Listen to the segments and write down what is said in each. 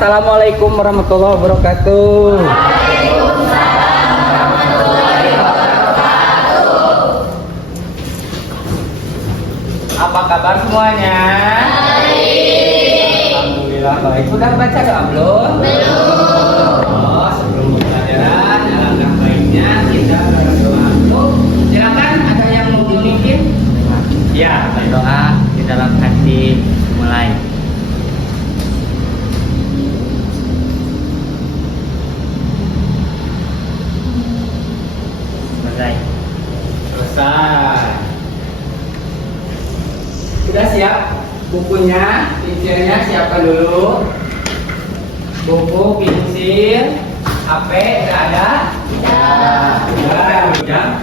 Assalamualaikum warahmatullahi wabarakatuh. Apa kabar semuanya? Baik. Alhamdulillah baik. Sudah baca doa belum? Belum. Oh, sebelum pelajaran, alangkah baiknya kita berdoa dulu. Silakan, ada yang mau dimiliki? Ya, berdoa di dalam hati. Mulai. Selesai. Sudah siap bukunya, pensilnya siapkan dulu. Buku, pensil, HP sudah ada? Sudah.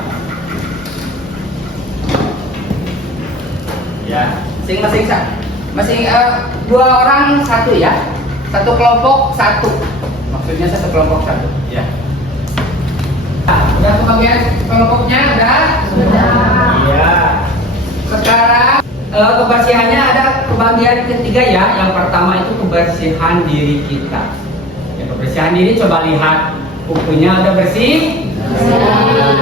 Ya, masing-masing dua orang satu ya. Satu kelompok satu. Maksudnya satu kelompok satu. Ya. Udah kebagian kelompoknya udah? Sudah. Iya. Sekarang kebersihannya ada kebagian ketiga ya. Yang pertama itu kebersihan diri kita. Ya, kebersihan diri coba lihat bukunya udah bersih.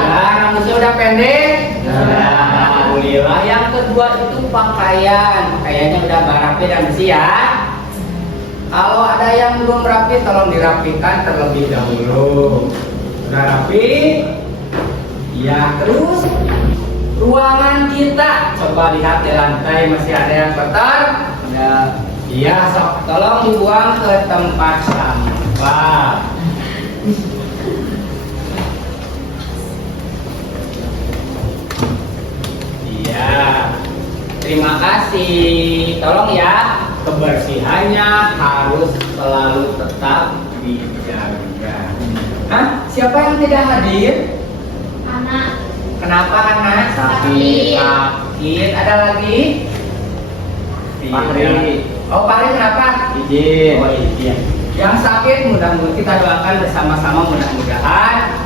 Rambutnya udah pendek. Alhamdulillah. Yang kedua itu pakaiannya udah rapi dan bersih ya. Kalau ada yang belum rapi tolong dirapikan terlebih dahulu. Sudah rapi? Ya, terus ruangan kita coba lihat di lantai masih ada yang kotor? Iya, sok tolong dibuang ke tempat sampah. Iya. Terima kasih. Tolong ya, kebersihannya harus selalu tetap dijaga. Hah? Siapa yang tidak hadir? Anak. Kenapa anak? Sakit. Ada lagi? Fahri. Oh, Fahri kenapa? Izin. Oh, izin. Yang sakit mudah-mudahan kita doakan bersama-sama mudah-mudahan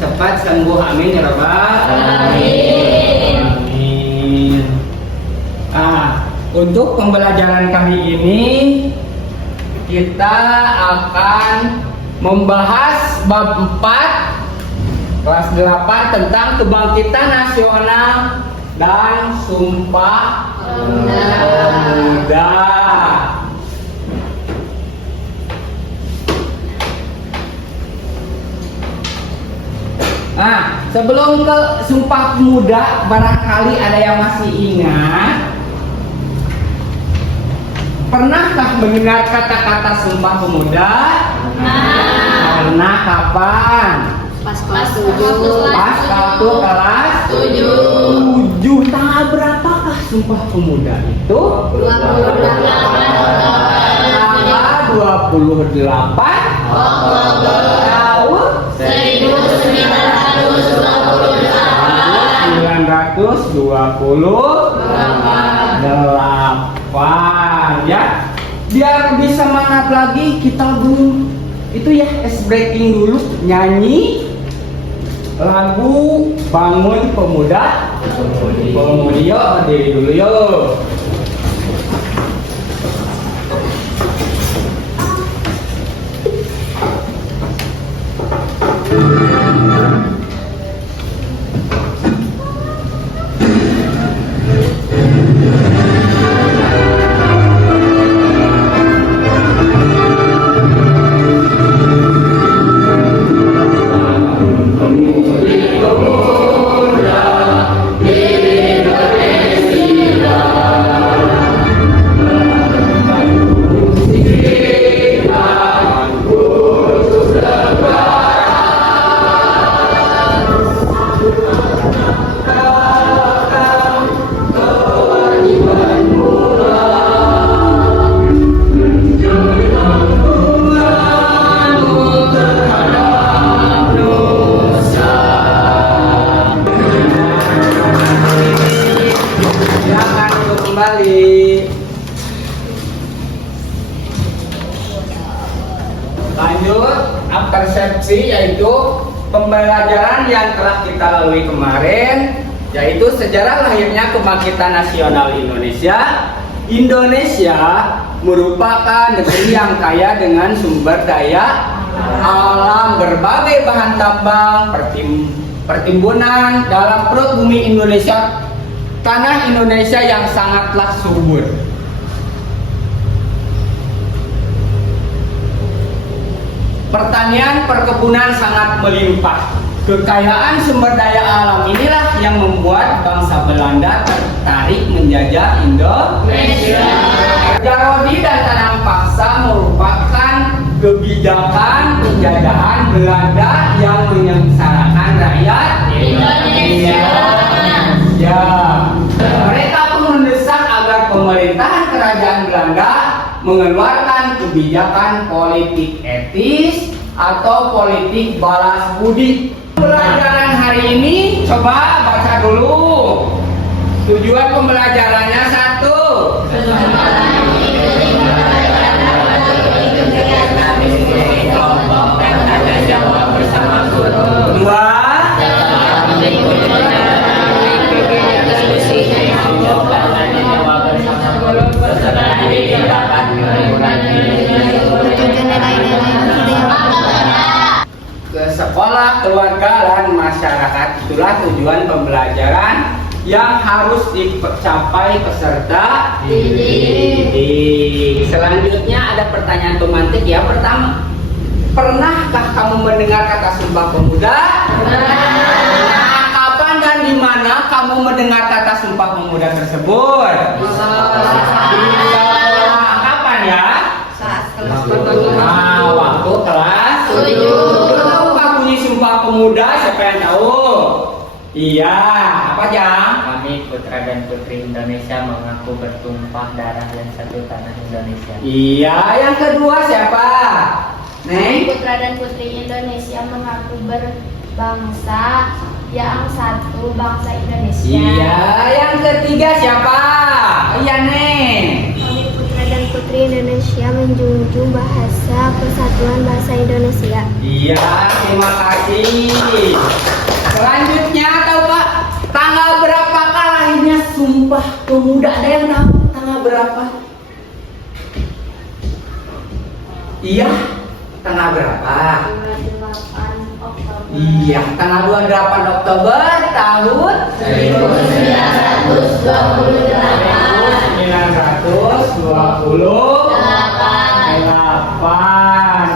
cepat sembuh. Amin ya rabbal alamin. Amin. Untuk pembelajaran kali ini kita akan membahas bab 4 kelas 8 tentang kebangkitan nasional dan Sumpah Pemuda. Nah, sebelum ke Sumpah Pemuda, barangkali ada yang masih ingat. Pernahkah mendengar kata-kata Sumpah Pemuda? Pernah kapan? Pas kelas 7. Pas waktu kelas 7. Tanggal berapakah Sumpah Pemuda itu? 28 Oktober tahun 1928 ya. Biar bisa semangat lagi kita belum itu ya, breaking dulu, nyanyi lagu Bangun Pemuda Pemudi. Yuk, diri dulu yuk. Lanjut, persepsi yaitu pembelajaran yang telah kita lalui kemarin, yaitu sejarah lahirnya kebangkitan nasional Indonesia, Indonesia merupakan negeri yang kaya dengan sumber daya alam, berbagai bahan tambang, pertimbunan dalam perut bumi Indonesia, tanah Indonesia yang sangatlah subur. Pertanian, perkebunan sangat melimpah. Kekayaan sumber daya alam inilah yang membuat bangsa Belanda tertarik menjajah Indonesia. Jarodi dan tanam paksa merupakan kebijakan penjajahan Belanda yang menyengsarakan rakyat Indonesia. Ya, mereka pun mendesak agar pemerintahan kerajaan Belanda mengeluarkan kebijakan politik etis atau politik balas budi. Pelajaran hari ini coba baca dulu. Tujuan pembelajarannya satu. Dua. Ke sekolah, keluarga, dan masyarakat. Itulah tujuan pembelajaran yang harus dicapai peserta didik. Selanjutnya ada pertanyaan pemantik ya. Pertama, pernahkah kamu mendengar kata Sumpah Pemuda? Nah, kapan dan di mana kamu mendengar kata Sumpah Pemuda tersebut? Kapan ya? Nah, waktu kelas 7. Tahukah bunyi Sumpah Pemuda? Siapa yang tahu? Iya, apa Jang? Kami putra dan putri Indonesia mengaku bertumpah darah dan satu tanah Indonesia. Iya, yang kedua siapa? Neng? Putra dan putri Indonesia mengaku berbangsa yang satu, bangsa Indonesia. Iya, yang ketiga siapa? Iya, Neng. Kami putra dan putri Indonesia menjunjung bahasa persatuan bahasa Indonesia. Iya, terima kasih. Selanjutnya tahu Pak, tanggal berapa lahirnya Sumpah Pemuda? Ada yang tahu tanggal berapa? Iya, tanggal berapa? 28 Oktober. Iya, tanggal 28 Oktober tahun 1928.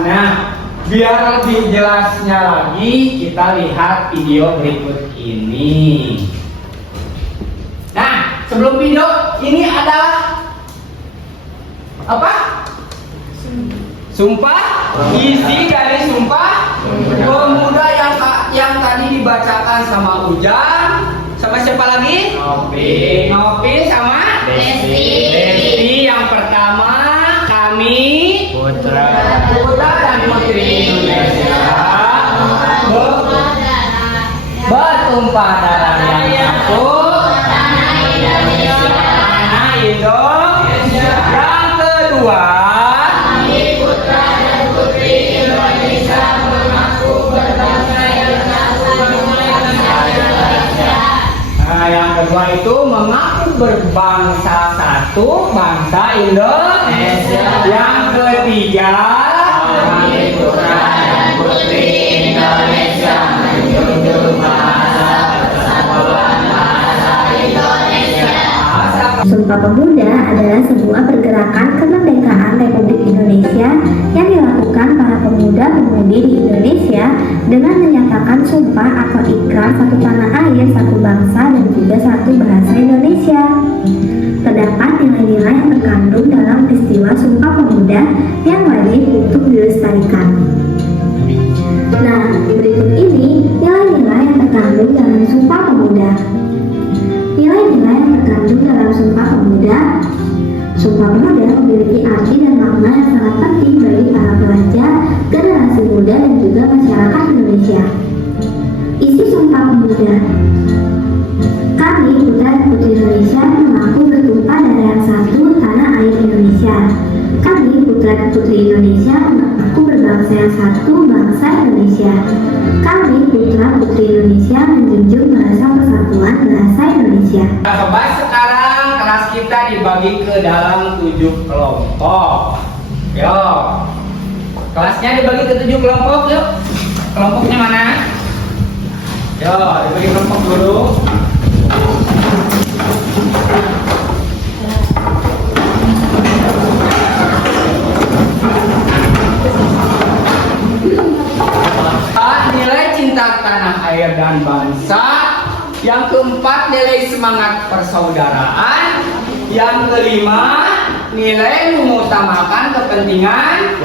Nah, biar lebih jelasnya lagi, kita lihat video berikut ini. Nah, sebelum video ini adalah apa? Sumpah. Isi dari Sumpah Pemuda yang tadi dibacakan sama Ujang, sama siapa lagi? Nopi sama Desti. Yang pertama, kami Putra dan putri Indonesia bertumpah darah yang satu, tanah Indonesia. Yang kedua, kami putra dan putri Indonesia mengaku berbangsa yang satu, bangsa Indonesia. Nah, yang kedua itu mengaku berbangsa satu, bangsa Indonesia. Yang ketiga, kami putra dan putri Indonesia menjunjung bahasa persatuan bahasa Indonesia. Sumpah Pemuda adalah sebuah pergerakan kemerdekaan Republik Indonesia yang dilakukan para pemuda-pemudi di Indonesia dengan menyatakan sumpah atau ikrar satu tanah air, satu bangsa, dan juga satu bahasa Indonesia. Terdapat nilai-nilai yang terkandung dalam peristiwa Sumpah Pemuda yang wajib untuk dilestarikan. Nah, berikut ini nilai-nilai yang terkandung dalam Sumpah Pemuda. Nilai-nilai yang terkandung dalam Sumpah Pemuda. Sumpah Pemuda memiliki arti dan makna yang sangat penting bagi para pelajar, generasi muda, dan juga masyarakat Indonesia. Isi Sumpah Pemuda. Kami, putra dan putri Indonesia, mengaku bertumpah darah yang satu, tanah air Indonesia. Kami, putra dan putri Indonesia, mengaku berbangsa yang satu, bangsa Indonesia. Kami, putra putri Indonesia, menjunjung bahasa persatuan bahasa Indonesia. Sobat, sekarang kelas kita dibagi ke dalam 7 kelompok. Yuk. Kelasnya dibagi ke 7 kelompok, yuk. Kelompoknya mana? Yuk, dibagi kelompok dulu. Nilai cinta tanah air dan bangsa. Yang keempat, nilai semangat persaudaraan. Yang kelima, nilai mengutamakan kepentingan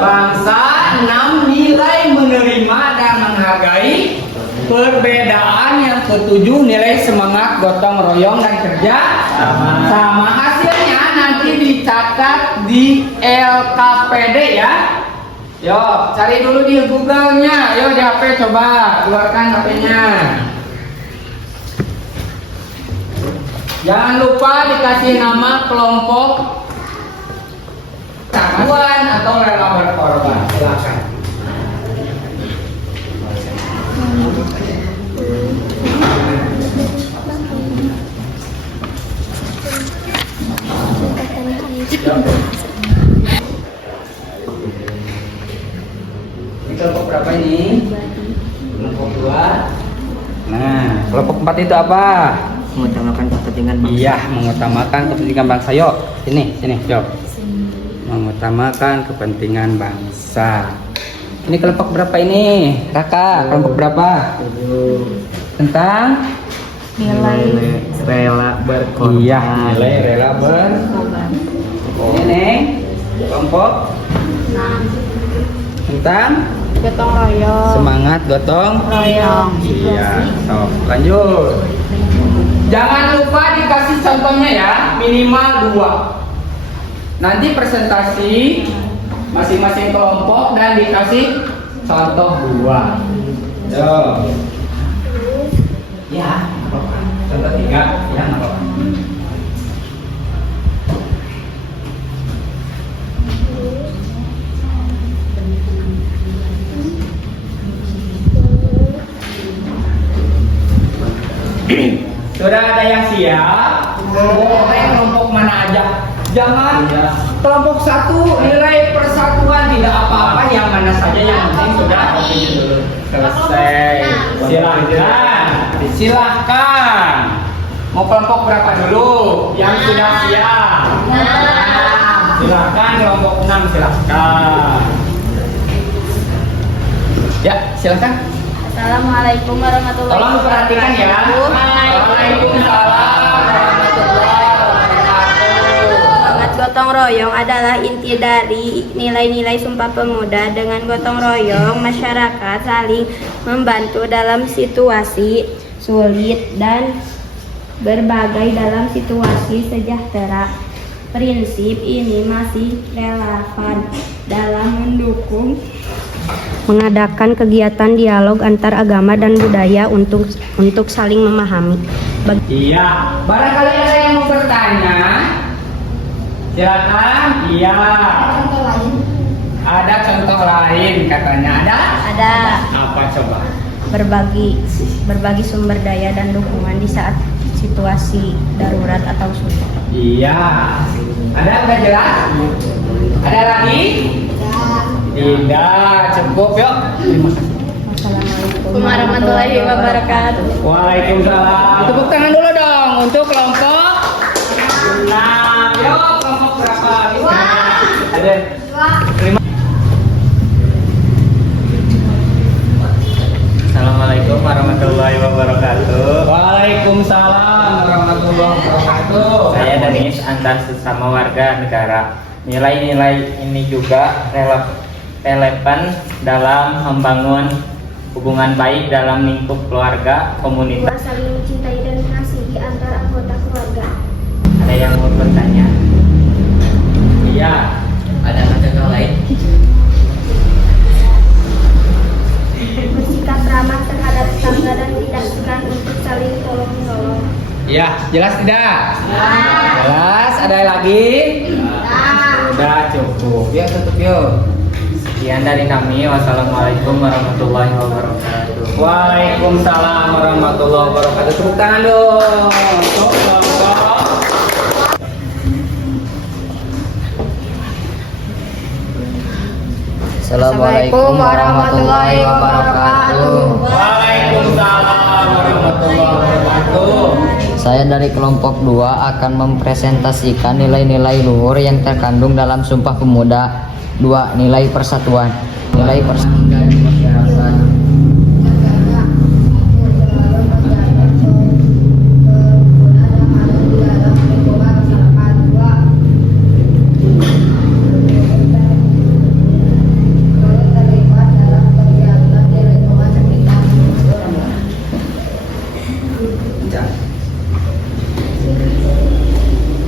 bangsa. 6, nilai menerima dan menghargai perbedaan. Yang ketujuh, nilai semangat gotong royong dan kerja sama. Hasilnya nanti dicatat di LKPD ya. Yo, cari dulu di Google-nya. Yo, di HP coba keluarkan HP-nya. Jangan lupa dikasih nama kelompok tangguhan atau relawan korban. Silakan. Ini kelompok berapa ini? Kelompok 2. Nah, kelompok 4 itu apa? Mengutamakan kepentingan bangsa. Iya, mengutamakan kepentingan bangsa. Yuk, sini, yuk. Mengutamakan kepentingan bangsa. Ini kelompok berapa ini? Raka, kelompok berapa? Tentang Nilai rela berkorban. iya, nilai rela berkorban. Ini kelompok tentang Gotong royong. semangat gotong Royong. iya. So, lanjut. Jangan lupa dikasih contohnya ya, minimal 2. Nanti presentasi masing-masing kelompok dan dikasih contoh 2. Yo. Ya, nggak apa-apa. Contoh 3, ya nggak apa-apa. Sudah ada yang siap? Boleh kelompok mana aja. Jangan kelompok 1 nilai persatuan tidak apa-apa, yang mana saja yang penting sudah selesai. Silahkan. Mau kelompok berapa dulu? Yang sudah siap. Silahkan kelompok 6, silahkan. Ya, silahkan. Assalamualaikum warahmatullahi Tolong perhatikan ya. Waalaikumsalam warahmatullahi wabarakatuh. Semangat gotong royong adalah inti dari nilai-nilai Sumpah Pemuda. Dengan gotong royong, masyarakat saling membantu dalam situasi sulit dan berbagai dalam situasi sejahtera. Prinsip ini masih relevan dalam mendukung mengadakan kegiatan dialog antar agama dan budaya untuk saling memahami. Iya, barangkali ada yang mau bertanya. Silakan. Iya. Ada contoh lain katanya. Ada Apa coba? berbagi sumber daya dan dukungan di saat situasi darurat atau sulit. Iya. Ada udah jelas? Ada lagi? Tidak, cukup yuk. Terima kasih. Wassalamualaikum warahmatullahi wabarakatuh. Waalaikumsalam. Tepuk tangan dulu dong untuk kelompok 6. Yuk, kelompok berapa? Ada. Terima. Assalamualaikum warahmatullahi wabarakatuh. Waalaikumsalam warahmatullahi wabarakatuh. Saya Danis antar sesama warga negara. Nilai-nilai ini juga relevan dalam membangun hubungan baik dalam lingkup keluarga, komunitas. Saling mencintai dan mengasihi antar anggota keluarga. Ada yang mau bertanya? Iya. Ada contoh lain? Bersikap ramah terhadap tetangga dan tidak segan untuk saling tolong-menolong. Iya, jelas tidak? Jelas. Ada lagi? Udah cukup. Ya tutup yuk. Sekian dari kami. Wassalamualaikum warahmatullahi wabarakatuh. Waalaikumsalam warahmatullahi wabarakatuh. Tepuk tangan dong. Untuk kelompok Assalamualaikum warahmatullahi wabarakatuh. Waalaikumsalam warahmatullahi wabarakatuh. Saya dari kelompok 2 akan mempresentasikan nilai-nilai luhur yang terkandung dalam Sumpah Pemuda 2. Nilai persatuan. Nilai persatuan dan masyarakat.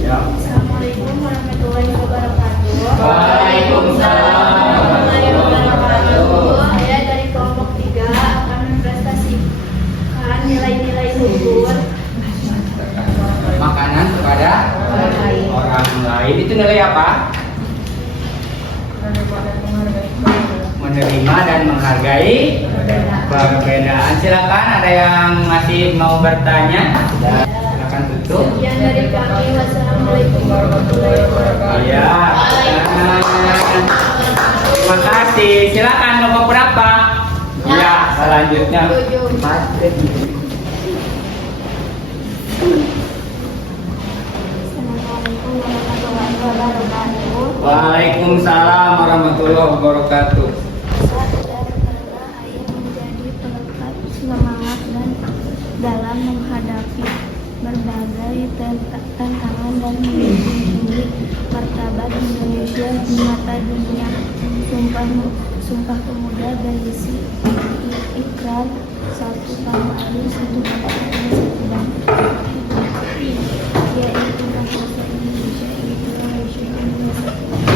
Assalamualaikum warahmatullahi wabarakatuh. Waalaikumsalam warahmatullahi wabarakatuh. Saya dari kelompok 3 akan mempresentasikan nilai-nilai luhur Makanan kepada orang lain itu nilai apa? Menerima dan menghargai perbedaan. Silakan, ada yang masih mau bertanya? Silakan tutup. Sekian dari kami. Wassalamualaikum warahmatullahi wabarakatuh. Ya. Terima kasih. Silakan nomor berapa? Ya, selanjutnya. Assalamualaikum warahmatullahi wabarakatuh. Waalaikumsalam warahmatullahi wabarakatuh. Karena air menjadi pelekat semangat dan dalam menghadapi berbagai tantangan dan melindungi martabat Indonesia di mata dunia. Sumpah Pemuda berisi ikrar satu sama lain, satu kata dan yaitu bahasa Indonesia itu Indonesia.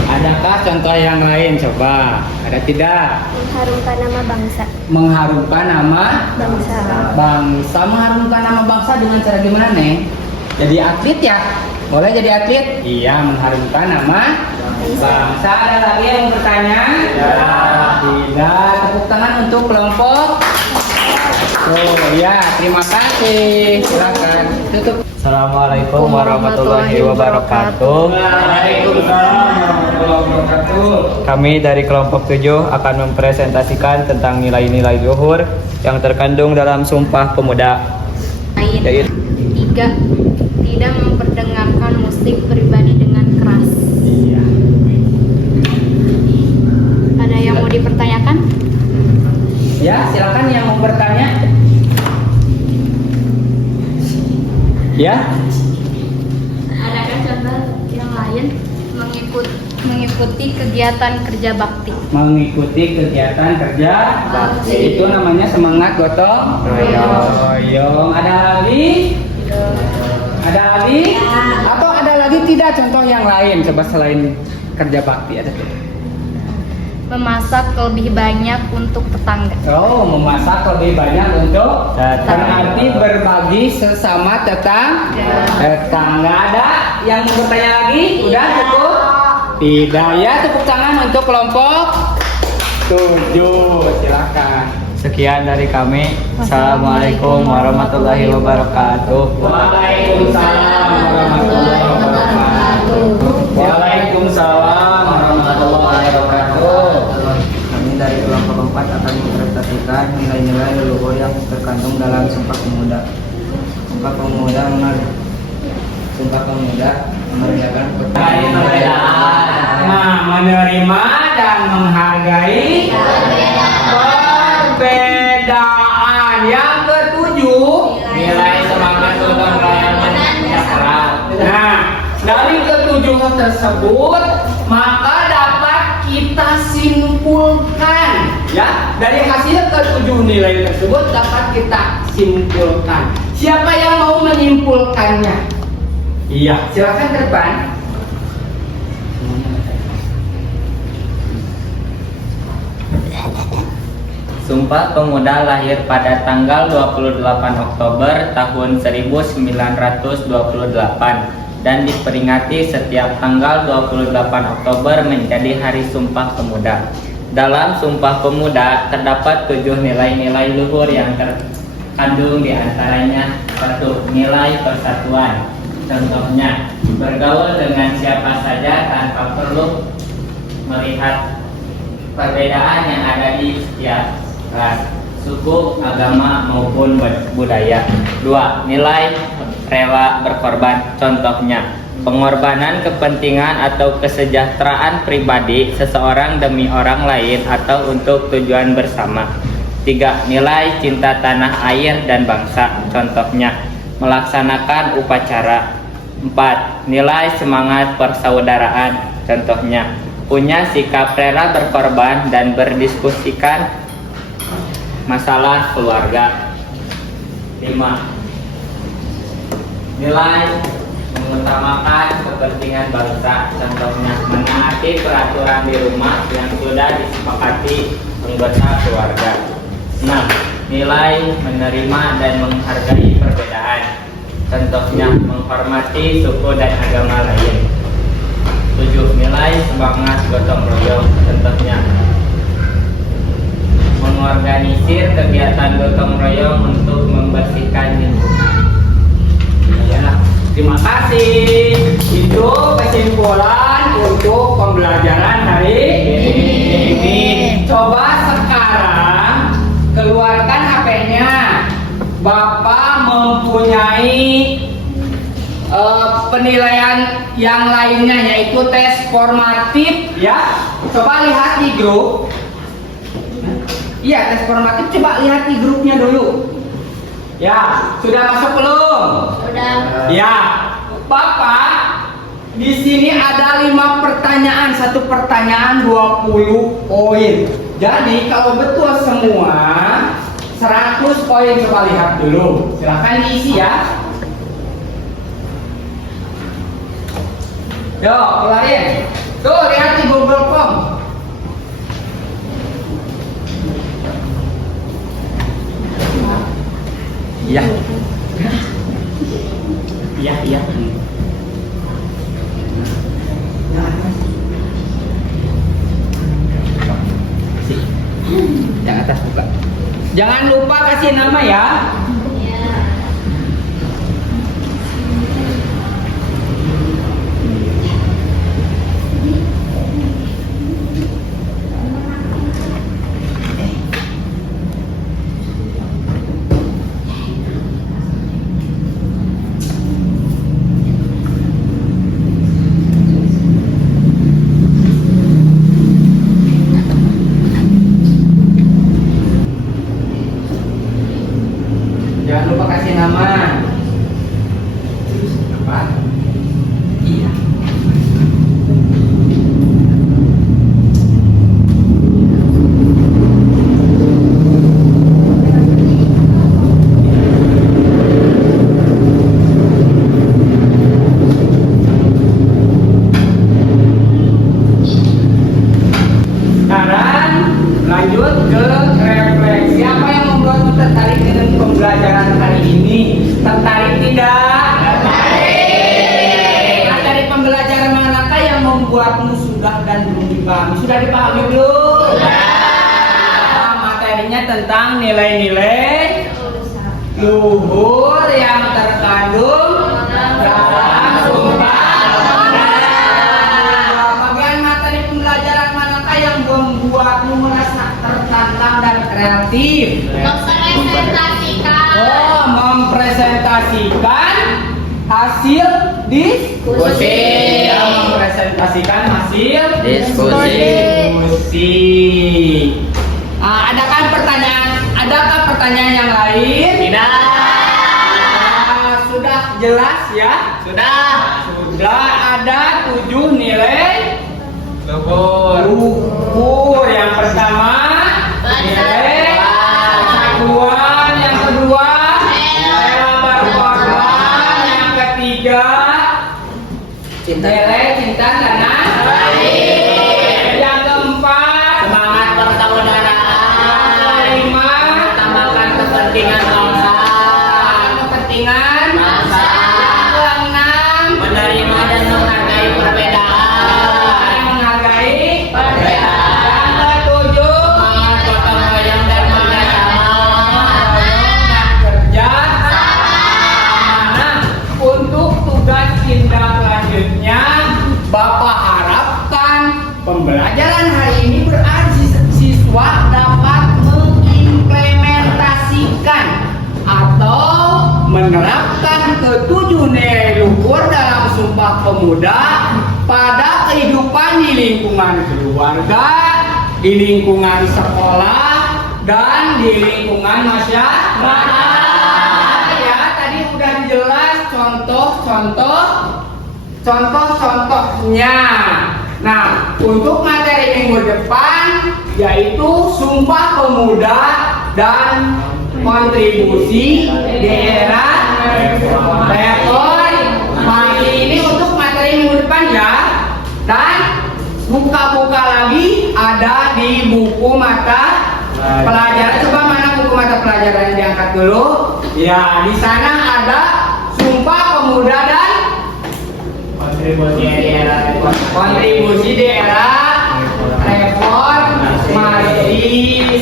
Adakah contoh yang lain? Coba. Ada tidak? Mengharumkan nama bangsa. Mengharumkan nama Bangsa. bangsa. Mengharumkan nama bangsa dengan cara gimana, Neng? Jadi atlet ya? Boleh jadi atlet? Iya, mengharumkan nama bangsa. Ada lagi yang bertanya? Tidak. Tepuk tangan untuk kelompok. Oh ya, terima kasih. Silakan tutup. Assalamualaikum warahmatullahi wabarakatuh. Waalaikumsalam warahmatullahi wabarakatuh. Kami dari kelompok 7 akan mempresentasikan tentang nilai-nilai luhur yang terkandung dalam Sumpah Pemuda. Yaitu 3. Tidak memperdengarkan musik pribadi dengan keras. Iya. Ada yang mau dipertanyakan? Ya, silakan yang mau bertanya. Ya. Adakah contoh yang lain mengikuti kegiatan kerja bakti? Mengikuti kegiatan kerja bakti. Itu namanya semangat gotong royong. Ada lagi? Ada lagi? Atau ada lagi tidak contoh yang lain? Coba selain kerja bakti ada tidak? Memasak lebih banyak untuk tetangga. Oh, memasak lebih banyak untuk Tetangga. berarti berbagi sesama tetangga. Ada yang mau bertanya lagi? Udah cukup? Tidak ya, tepuk tangan untuk kelompok 7. Silakan. sekian dari kami. Assalamualaikum warahmatullahi wabarakatuh. Waalaikumsalam warahmatullahi wabarakatuh. Waalaikumsalam warahmatullahi wabarakatuh. Kami dari kelompok 4 akan mempresentasikan nilai-nilai leluhur yang terkandung dalam Sumpah Pemuda. Sumpah Pemuda mengerjakan Perbedaan. Nah, menerima dan menghargai perbedaan. Yang ketujuh, nilai semangat gotong royong sejahtera. Nah, dari ketujuh tersebut, maka dapat kita simpulkan, ya, dari hasil ketujuh nilai tersebut dapat kita simpulkan. Siapa yang mau menyimpulkannya? Iya, silakan ke depan. Sumpah Pemuda lahir pada tanggal 28 Oktober tahun 1928 dan diperingati setiap tanggal 28 Oktober menjadi Hari Sumpah Pemuda. Dalam Sumpah Pemuda terdapat 7 nilai-nilai luhur yang terkandung, di antaranya 1. Nilai persatuan. Contohnya, bergaul dengan siapa saja tanpa perlu melihat perbedaan yang ada di setiap ras, suku, agama maupun budaya. 2. Nilai rela berkorban. Contohnya, pengorbanan kepentingan atau kesejahteraan pribadi seseorang demi orang lain atau untuk tujuan bersama. 3. Nilai cinta tanah air dan bangsa. Contohnya, melaksanakan upacara. 4. Nilai semangat persaudaraan. Contohnya, punya sikap rela berkorban dan berdiskusikan masalah keluarga. 5. Nilai mengutamakan kepentingan bangsa. Contohnya, menaati peraturan di rumah yang sudah disepakati anggota keluarga. 6. Nilai menerima dan menghargai perbedaan. Contohnya, menghormati suku dan agama lain. 7. Nilai semangat gotong royong. Contohnya, mengorganisir kegiatan gotong royong untuk membersihkan lingkungan. Ya, terima kasih. Itu kesimpulan untuk pembelajaran hari ini. Coba sekarang keluarkan HP-nya. Bapak mempunyai penilaian yang lainnya, yaitu tes formatif, ya. Coba lihat di grup. Iya, tes formatif. Coba lihat di grupnya dulu. Ya, sudah masuk belum? Sudah. Ya, Bapak, di sini ada 5 pertanyaan, satu pertanyaan 20 poin. Jadi kalau betul semua 100 poin. Coba lihat dulu. Silahkan diisi ya. Yo, keluarin. Tuh, lihat di Google Form. Iya. Iya. Yang atas buka. Jangan lupa kasih nama ya. Jangan lupa kasih nama. Apa? Iya. Sekarang lanjut ke refleksi. Apa yang membuatmu tertarik dengan pembelajaran hari ini? Tertarik tidak? Tertarik. Nah, dari pembelajaran manakah yang membuatmu sudah dan belum dipahami? Sudah dipahami belum? Sudah. Nah, materinya tentang nilai-nilai luhur yang terkandung dalam sumpah pemuda. Bagian materi pembelajaran manakah yang membuatmu merasa tertantang dan kreatif? Oh, mempresentasikan hasil diskusi. Ya, mempresentasikan hasil diskusi. Adakah pertanyaan yang lain? Tidak. Sudah jelas ya? Sudah. Sudah ada 7 nilai Luhur. Yang pertama nilai persatuan, yang kedua rela berkorban, yang ketiga nilai cinta tanah air, yang keempat Semangat persaudaraan. yang kelima Utamakan kepentingan bangsa. kepentingan Bangsa. yang keenam Menerima dan menghargai perbedaan. menghargai Perbedaan. yang pemuda pada kehidupan di lingkungan keluarga, di lingkungan sekolah, dan di lingkungan masyarakat. Ya, tadi udah jelas contoh-contohnya. Nah, untuk materi minggu depan yaitu Sumpah Pemuda dan kontribusi di era reformasi. Ini untuk materi minggu depan ya. Dan buka-buka lagi ada di buku mata pelajaran. Coba mana buku mata pelajaran yang diangkat dulu? Ya, di sana ada Sumpah Pemuda dan kontribusi di era reformasi.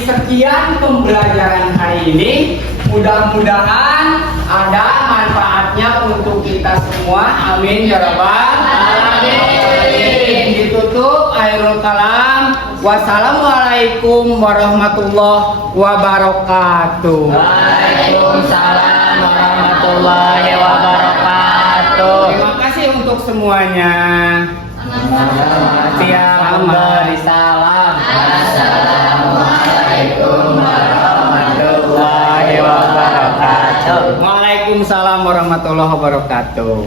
Sekian pembelajaran hari ini. Mudah-mudahan ada manfaatnya untuk kita semua. Amin ya rabbal alamin. Ditutup akhirul kalam. Wassalamualaikum warahmatullahi wabarakatuh. Waalaikumsalam warahmatullahi wabarakatuh. Terima kasih untuk semuanya. Beri salam. Assalamualaikum warahmatullahi wabarakatuh. Waalaikumsalam warahmatullahi wabarakatuh.